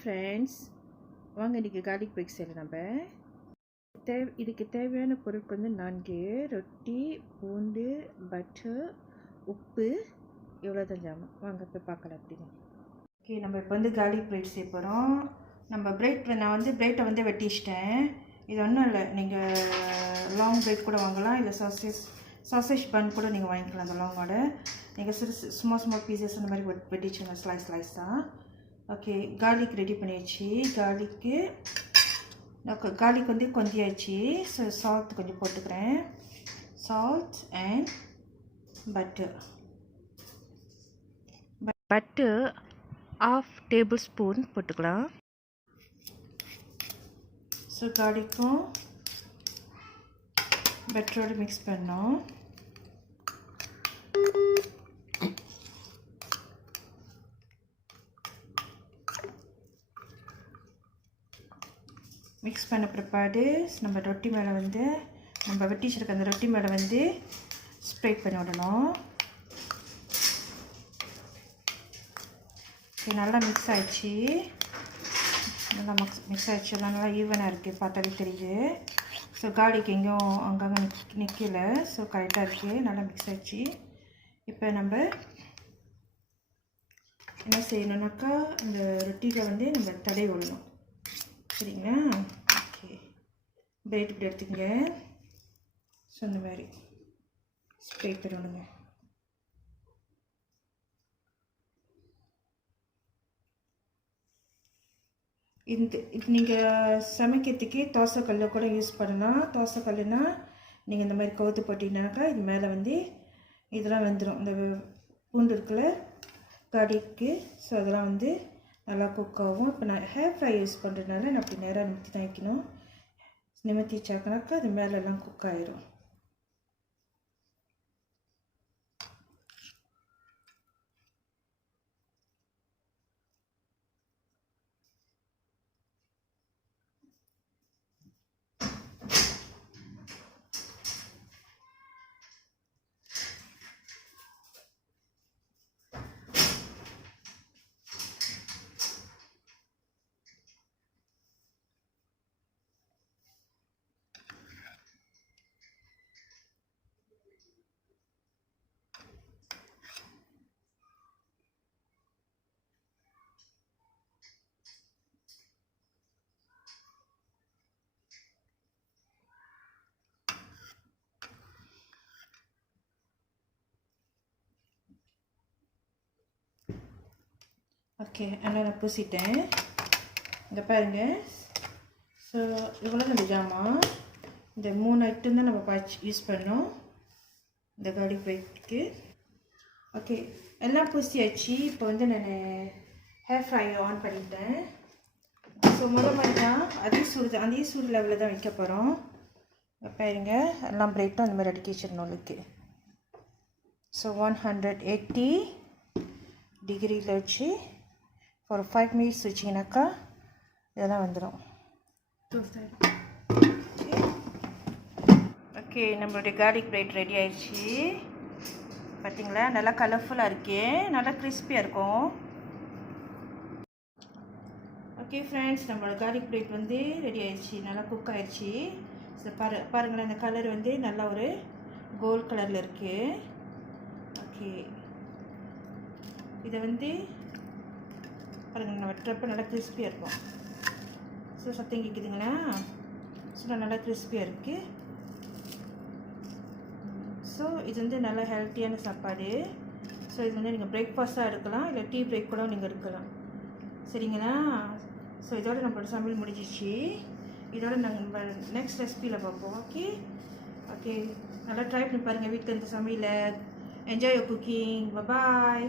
Friends, வாங்க இன்றைக்கி garlic break செய்யலாம். நம்ம இதுக்கு தேவையான பொருட்கள் வந்து 4: ரொட்டி, பூண்டு, பட்டர், உப்பு, இவ்வளோ தான் ஜாமான். வாங்க இப்போ பார்க்கலாம் அப்படின்னு. ஓகே, நம்ம இப்போ வந்து கார்லிக் பிரெட் செய்ய போகிறோம். நம்ம நான் வந்து பிரெட்டை வந்து வெட்டிச்சிட்டேன். இது ஒன்றும் இல்லை, நீங்கள் லாங் பிரெட் கூட வாங்கலாம், இல்லை சாசேஜ் பன் கூட நீங்கள் வாங்கிக்கலாம். அந்த லாங்கோட நீங்கள் சும்மா பீசஸ் அந்த மாதிரி வெட்டிச்சுங்க, ஸ்லைஸ் தான். ஓகே, கார்லிக் ரெடி பண்ணியாச்சு. கார்லிக் வந்து கொந்தியாச்சு. ஸோ சால்ட் கொஞ்சம் போட்டுக்கிறேன். Salt and butter 1/2 table spoon போட்டுக்கலாம். ஸோ கார்லிக்கும் பட்டரோடு மிக்ஸ் பண்ணோம். மிக்ஸ் பண்ண பிற்பாடு நம்ம ரொட்டி மேலே வந்து நம்ம வெட்டி வச்சுருக்க அந்த ரொட்டி மேலே வந்து ஸ்ப்ரெட் பண்ணி விடணும். ஓகே, நல்லா மிக்ஸ் ஆகிடுச்சு. எல்லாம் நல்லா ஈவனாக இருக்குது, பார்த்தாலே தெரியுது. ஸோ கார்லிக் எங்கேயும் அங்கங்கே நிற்கலை. ஸோ கரெக்டாக இருக்குது, நல்லா மிக்ஸ் ஆகிடுச்சு. இப்போ நம்ம என்ன செய்யணுன்னாக்கா, இந்த ரொட்டியில் வந்து நம்ம தடவி விடணும். சரிங்களா? ஓகே, பிரெட் இப்படி எடுத்துக்கங்க. ஸோ இந்த மாதிரி ஸ்ப்ரே பண்ணணுங்க. இது நீங்கள் சமைக்கிறதுக்கு தோசைக்கல்லை கூட யூஸ் பண்ணலாம். தோசைக்கல்லுனா நீங்கள் இந்த மாதிரி கவுத்து போட்டிங்கனாக்கா இது மேலே வந்து இதெல்லாம் வந்துடும். இந்த பூண்டு இருக்குல்ல, கடிக்கு. ஸோ அதெல்லாம் வந்து நல்லா குக் ஆகும். இப்போ நான் ஹேர் ஃப்ரை யூஸ் பண்ணுறதுனால நான் அப்படி நேராக நிமித்தி தான் வைக்கணும். நிமித்தி வச்சாக்கனாக்கா அது மேலெல்லாம் குக் ஆயிரும். ஓகே, நல்லா நான் பூசிட்டேன். இங்கே பாருங்கள். ஸோ இவ்வளோ நம்ம ஜாமான், இந்த 3 ஐட்டம் தான் நம்ம யூஸ் பண்ணோம் இந்த கார்லிக் பிரெட்க்கு. ஓகே, எல்லாம் பூசியாச்சு. இப்போ வந்து நான் ஹேர் ஃப்ரை ஆன் பண்ணிட்டேன். ஸோ மாதிரி தான் அதே சூடு லெவலில் தான் வைக்க போகிறோம். பாருங்க, எல்லாம் பிரெட்டும் அந்த மாதிரி அடுக்கி வச்சிடணும் உங்களுக்கு. ஸோ 180 டிகிரியில் வச்சு ஒரு 5 மினிட்ஸ் வச்சிங்கனாக்கா இதெல்லாம் வந்துடும். ஓகே, நம்மளுடைய கார்லிக் பிரெட் ரெடி ஆயிடுச்சு. பார்த்தீங்களா, நல்லா கலர்ஃபுல்லாக இருக்கே, நல்லா கிறிஸ்பியாக இருக்கும். ஓகே ஃப்ரெண்ட்ஸ், நம்மளோட கார்லிக் பிரெட் வந்து ரெடி ஆயிடுச்சு, நல்லா குக் ஆயிடுச்சு. ஸோ பாருங்களேன், இந்த கலர் வந்து நல்லா ஒரு கோல்ட் கலரில் இருக்குது. ஓகே, இதை வந்து பாருங்கள், நம்ம வெட்டுறப்ப நல்லா கிறிஸ்பியாக இருக்கும். ஸோ சத்தம் கேட்குதுங்களா? ஸோ நல்லா கிறிஸ்பியாக இருக்குது. ஸோ இது வந்து நல்லா ஹெல்த்தியான சாப்பாடு. ஸோ இது வந்து நீங்கள் பிரேக்ஃபாஸ்ட்டாக எடுக்கலாம், இல்லை டீ பிரேக் கூட நீங்கள் எடுக்கலாம். சரிங்களா? ஸோ இதோட நம்மளோட சமையல் முடிஞ்சிச்சு. இதோட நம்ம நெக்ஸ்ட் ரெசிபியில் பார்ப்போம். ஓகே, நல்லா ட்ரை பண்ணி பாருங்கள் வீட்டில் இந்த சமையலை. Enjoy your cooking. பாய்.